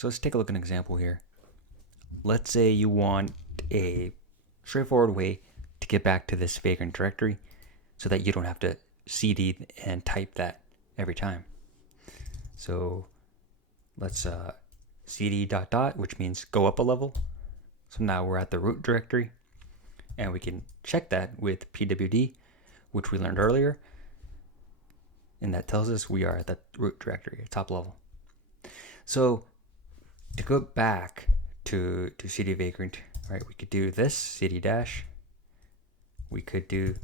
So let's take a look at an example here. Let's say you want a straightforward way to get back to this vagrant directory so that you don't have to cd and type that every time. So let's cd ... which means go up a level. So now we're at the root directory, and we can check that with pwd, which we learned earlier, and that tells us we are at the root directory, top level. So to go back to cd vagrant, right, we could do this cd dash. We could do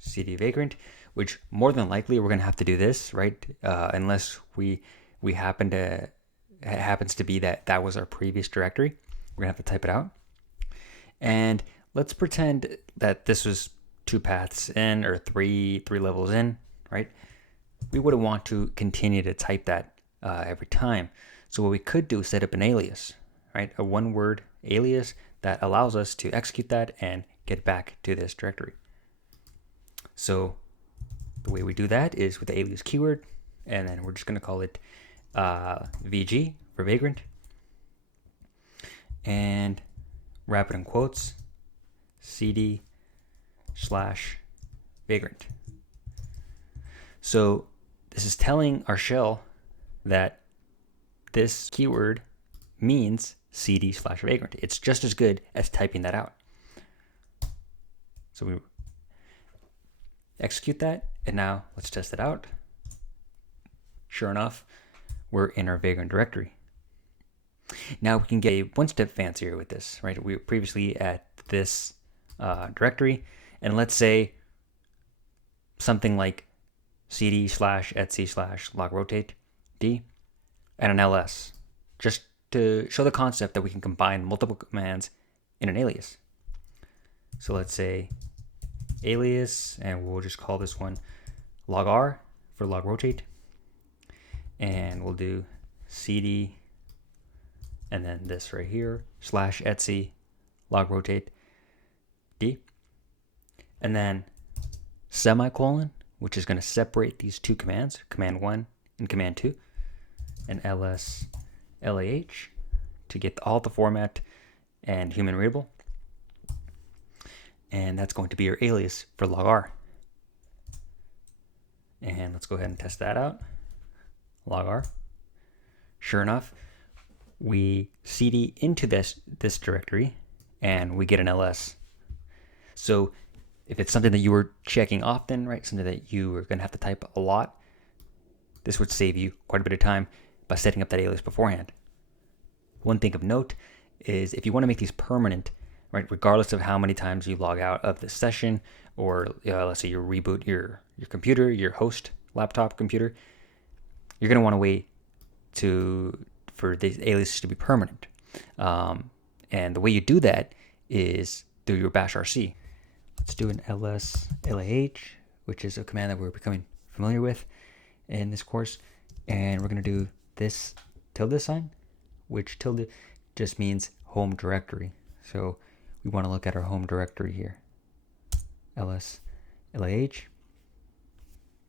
cd vagrant, which more than likely we're going to have to do this, right? Unless we happen to, it happens to be that was our previous directory. We're going to have to type it out. And let's pretend that this was 2 paths in, or three levels in, right? We wouldn't want to continue to type that every time. So what we could do is set up an alias, right? A 1-word alias that allows us to execute that and get back to this directory. So the way we do that is with the alias keyword, and then we're just going to call it VG for vagrant, and wrap it in quotes, cd / vagrant. So this is telling our shell that this keyword means cd / vagrant. It's just as good as typing that out. So we execute that, and now let's test it out. Sure enough, we're in our vagrant directory. Now we can get a 1 step fancier with this, right? We were previously at this directory, and let's say something like cd / etc / log rotate d and an ls, just to show the concept that we can combine multiple commands in an alias. So let's say alias, and we'll just call this one log r for log rotate, and we'll do cd and then this right here /etc log rotate d, and then semicolon, which is going to separate these 2 commands, command 1 and command 2, and ls lah to get all the format and human readable. And that's going to be your alias for log r. And let's go ahead and test that out. Log r. Sure enough, we cd into this directory, and we get an ls. So if it's something that you were checking often, right, something that you were going to have to type a lot, this would save you quite a bit of time by setting up that alias beforehand. One thing of note is if you want to make these permanent, right, regardless of how many times you log out of the session, or let's say you reboot your computer, your host laptop computer, you're going to want to wait for these aliases to be permanent. And the way you do that is through your bash rc. Let's do an ls lah, which is a command that we're becoming familiar with in this course. And we're going to do this tilde sign, which tilde just means home directory. So we want to look at our home directory here. ls lah,